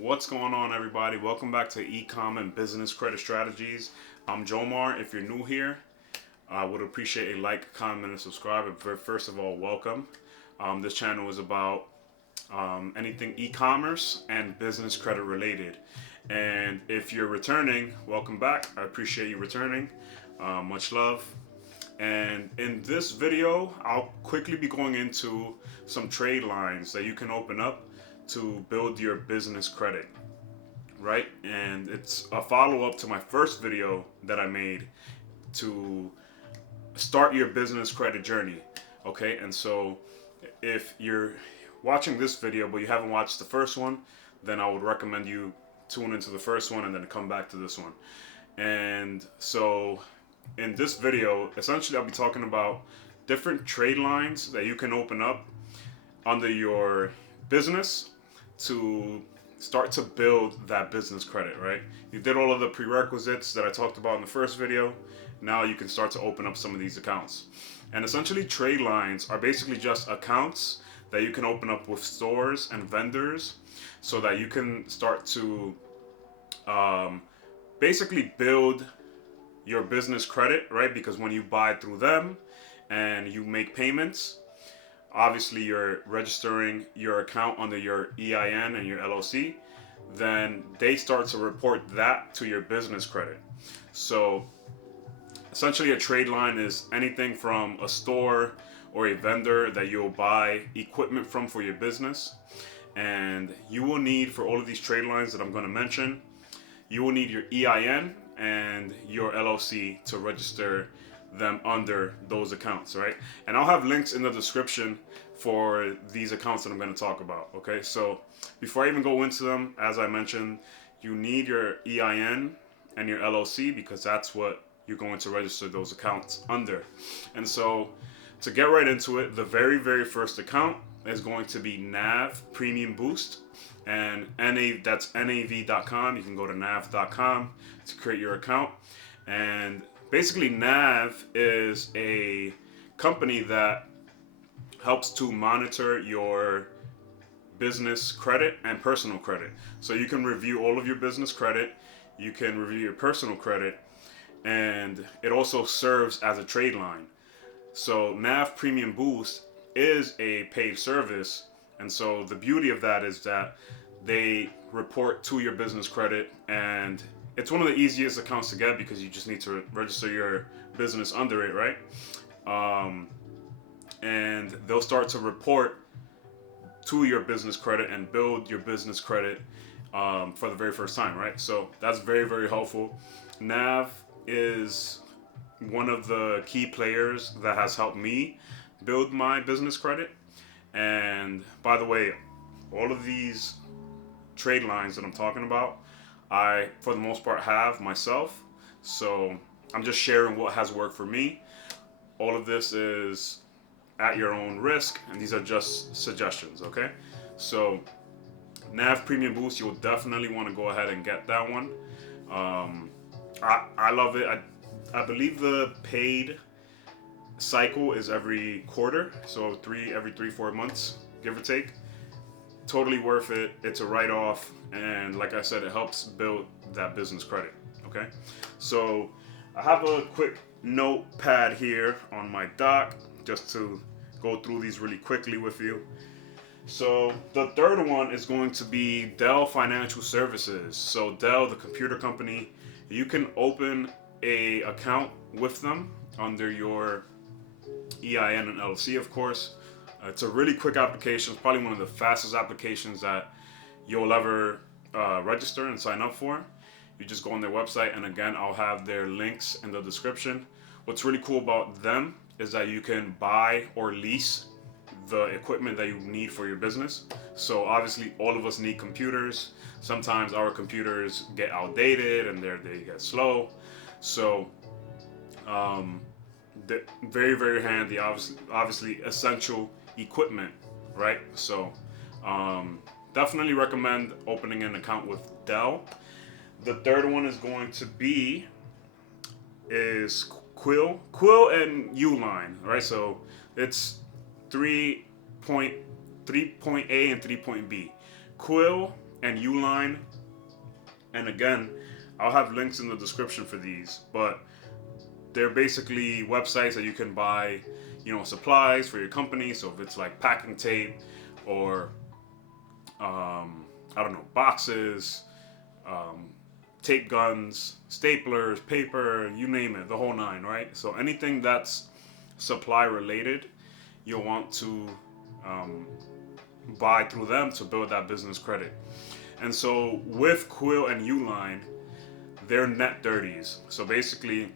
What's going on, everybody? Welcome back to Ecom and Business Credit Strategies. I'm Jomar. If you're new here, I would appreciate a like, comment, and subscribe. First of all, welcome. This channel is about anything e-commerce and business credit related. And if you're returning, welcome back. I appreciate you returning. Much love. And in this video, I'll quickly be going into some trade lines that you can open up to build your business credit, right? And it's a follow-up to my first video that I made to start your business credit journey, okay? And so if you're watching this video but you haven't watched the first one, then I would recommend you tune into the first one and then come back to this one. And so in this video, essentially I'll be talking about different trade lines that you can open up under your business to start to build that business credit, right? You did all of the prerequisites that I talked about in the first video. Now you can start to open up some of these accounts. And essentially trade lines are basically just accounts that you can open up with stores and vendors so that you can start to basically build your business credit, right? Because when you buy through them and you make payments, obviously you're registering your account under your EIN and your LLC, then they start to report that to your business credit. So essentially a trade line is anything from a store or a vendor that you'll buy equipment from for your business. And you will need, for all of these trade lines that I'm going to mention, you will need your EIN and your LLC to register them under those accounts, right? And I'll have links in the description for these accounts that I'm going to talk about, okay? So before I even go into them, as I mentioned, you need your EIN and your LLC because that's what you're going to register those accounts under. And so to get right into it, the very first account is going to be NAV Premium Boost, and that's nav.com. You can go to nav.com to create your account. And basically, NAV is a company that helps to monitor your business credit and personal credit. So you can review all of your business credit, you can review your personal credit, and it also serves as a trade line. So NAV Premium Boost is a paid service, and so the beauty of that is that they report to your business credit, and it's one of the easiest accounts to get because you just need to register your business under it, right? And they'll start to report to your business credit and build your business credit for the very first time, right? So that's very helpful. NAV is one of the key players that has helped me build my business credit. And by the way, all of these trade lines that I'm talking about, I, for the most part, have myself. So I'm just sharing what has worked for me. All of this is at your own risk, and these are just suggestions, okay? So NAV Premium Boost, you'll definitely want to go ahead and get that one. I love it. I believe the paid cycle is every quarter, so every 3-4 months, give or take. Totally worth it. It's a write-off, and like I said, it helps build that business credit, okay? So I have a quick notepad here on my dock just to go through these really quickly with you. So the third one is going to be Dell Financial Services. So Dell, the computer company, you can open a account with them under your EIN and LLC, of course. It's a really quick application. It's probably one of the fastest applications that you'll ever register and sign up for. You just go on their website, and again, I'll have their links in the description. What's really cool about them is that you can buy or lease the equipment that you need for your business. So obviously, all of us need computers. Sometimes our computers get outdated and they get slow. So very handy, obviously essential equipment, right? So definitely recommend opening an account with Dell. The third one is going to be Quill and Uline, right? So it's 3.A and 3.B. Quill and Uline. And again, I'll have links in the description for these, but they're basically websites that you can buy, supplies for your company. So if it's like packing tape or I don't know, boxes, tape guns, staplers, paper, you name it, the whole nine, right? So anything that's supply related, you'll want to buy through them to build that business credit. And so with Quill and Uline, they're net 30s. So basically,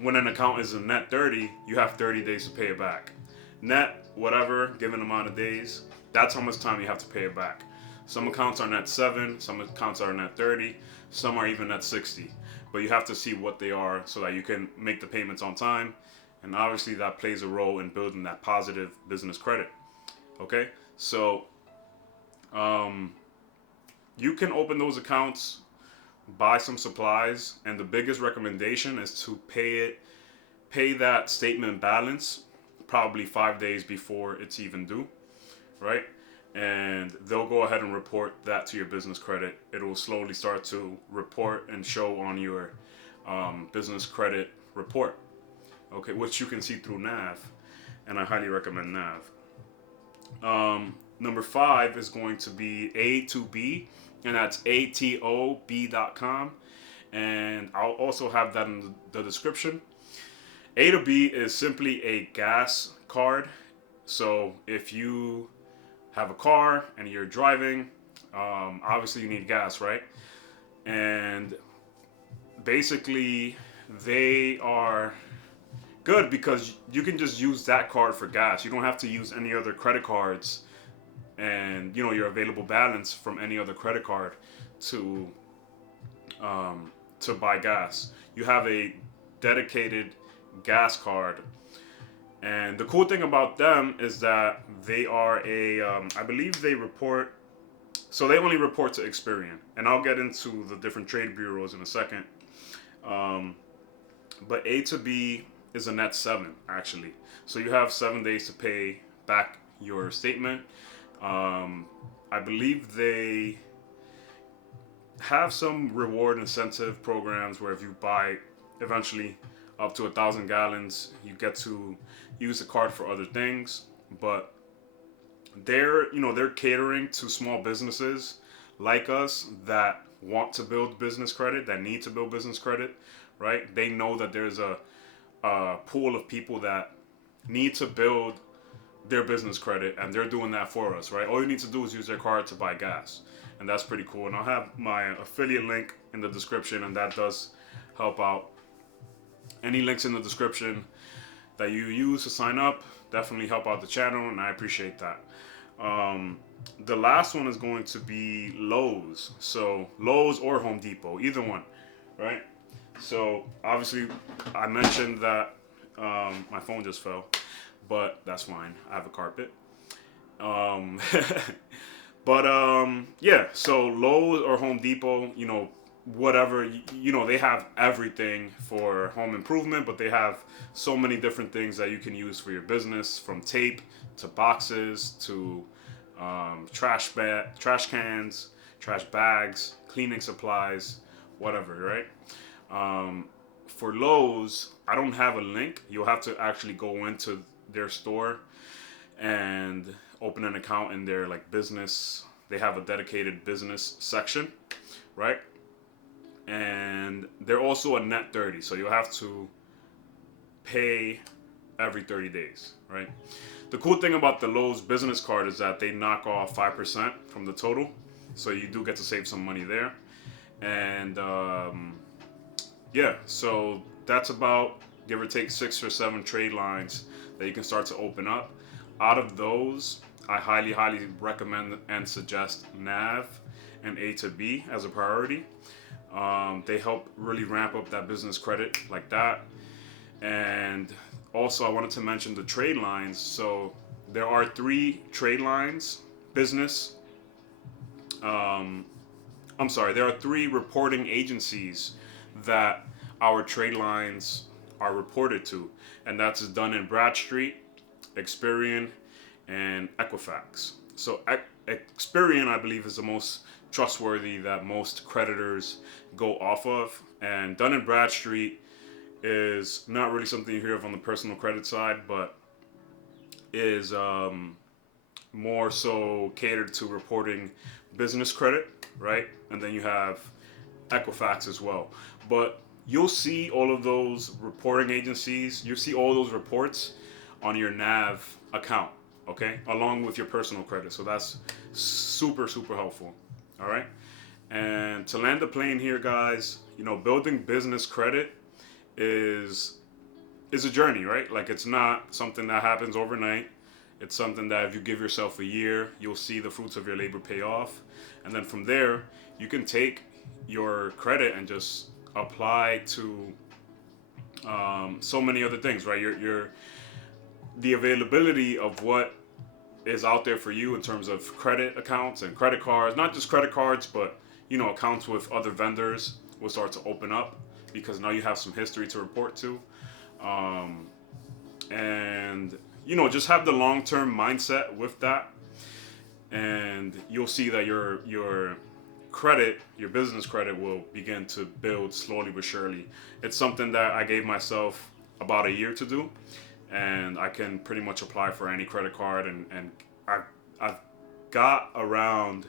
when an account is a net 30, you have 30 days to pay it back. Net, whatever, given amount of days, that's how much time you have to pay it back. Some accounts are net 7, some accounts are net 30, some are even net 60. But you have to see what they are so that you can make the payments on time. And obviously that plays a role in building that positive business credit. Okay? So you can open those accounts, buy some supplies, and the biggest recommendation is to pay that statement balance probably 5 days before it's even due, right? And they'll go ahead and report that to your business credit. It will slowly start to report and show on your business credit report, okay, which you can see through NAV, and I highly recommend NAV. Number 5 is going to be A2B, and that's atob.com, and I'll also have that in the description. A2B is simply a gas card. So if you have a car and you're driving, obviously you need gas, right? And basically they are good because you can just use that card for gas. You don't have to use any other credit cards and your available balance from any other credit card to buy gas. You have a dedicated gas card, and the cool thing about them is that they are I believe they report, so they only report to Experian, and I'll get into the different trade bureaus in a second. But A to B is a net 7 actually, so you have 7 days to pay back your statement. I believe they have some reward incentive programs where if you buy eventually up to 1,000 gallons, you get to use the card for other things. But they're catering to small businesses like us that want to build business credit, that need to build business credit, right? They know that there's a pool of people that need to build their business credit, and they're doing that for us, right? All you need to do is use their card to buy gas, and that's pretty cool. And I'll have my affiliate link in the description, and that does help out. Any links in the description that you use to sign up definitely help out the channel, and I appreciate that. The last one is going to be Lowe's. So Lowe's or Home Depot, either one, right? So obviously I mentioned that my phone just fell, but that's fine. I have a carpet. Yeah, so Lowe's or Home Depot, whatever, they have everything for home improvement, but they have so many different things that you can use for your business, from tape to boxes to trash cans, trash bags, cleaning supplies, whatever, right? For Lowe's, I don't have a link. You'll have to actually go into their store and open an account in their business. They have a dedicated business section, right? And they're also a net 30, so you'll have to pay every 30 days, right? The cool thing about the Lowe's business card is that they knock off 5% from the total, so you do get to save some money there. And yeah, so that's about, give or take, 6 or 7 trade lines that you can start to open up. Out of those, I highly recommend and suggest NAV and A to B as a priority. They help really ramp up that business credit like that. And also I wanted to mention the trade lines. So there are 3 trade lines business. There are 3 reporting agencies that our trade lines are reported to, and that's Dun and Bradstreet, Experian, and Equifax. So Experian, I believe, is the most trustworthy that most creditors go off of. And Dun and Bradstreet is not really something you hear of on the personal credit side, but is more so catered to reporting business credit, right? And then you have Equifax as well. But you'll see all of those reporting agencies, you see all those reports on your NAV account, okay? Along with your personal credit. So that's super, super helpful, all right? And to land the plane here, guys, you know, building business credit is a journey, right? Like, it's not something that happens overnight. It's something that if you give yourself a year, you'll see the fruits of your labor pay off. And then from there, you can take your credit and just apply to so many other things, right? Your the availability of what is out there for you in terms of credit accounts and credit cards, not just credit cards, but you know, accounts with other vendors will start to open up because now you have some history to report to. And you know, just have the long-term mindset with that, and you'll see that your credit, your business credit, will begin to build slowly but surely. It's something that I gave myself about a year to do, and I can pretty much apply for any credit card, and I've got around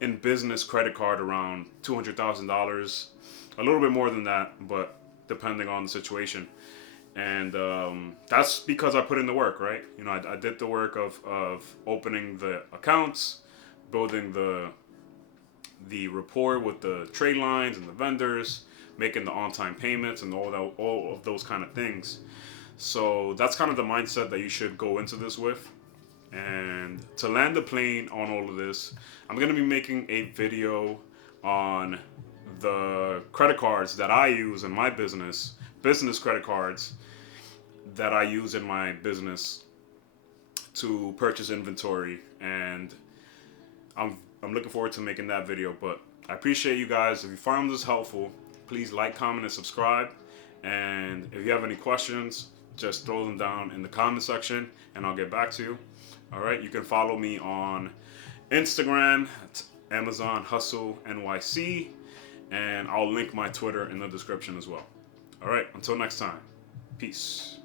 in business credit card around $200,000, a little bit more than that, but depending on the situation. And that's because I put in the work, right? You know, I did the work of opening the accounts, building the rapport with the trade lines and the vendors, making the on-time payments, and all of those kind of things. So that's kind of the mindset that you should go into this with. And to land the plane on all of this, I'm going to be making a video on the credit cards that I use in my business credit cards that I use in my business to purchase inventory, and I'm looking forward to making that video. But I appreciate you guys. If you found this helpful, please like, comment, and subscribe. And if you have any questions, just throw them down in the comment section and I'll get back to you. All right, you can follow me on Instagram at Amazon Hustle NYC, and I'll link my Twitter in the description as well. All right, until next time, peace.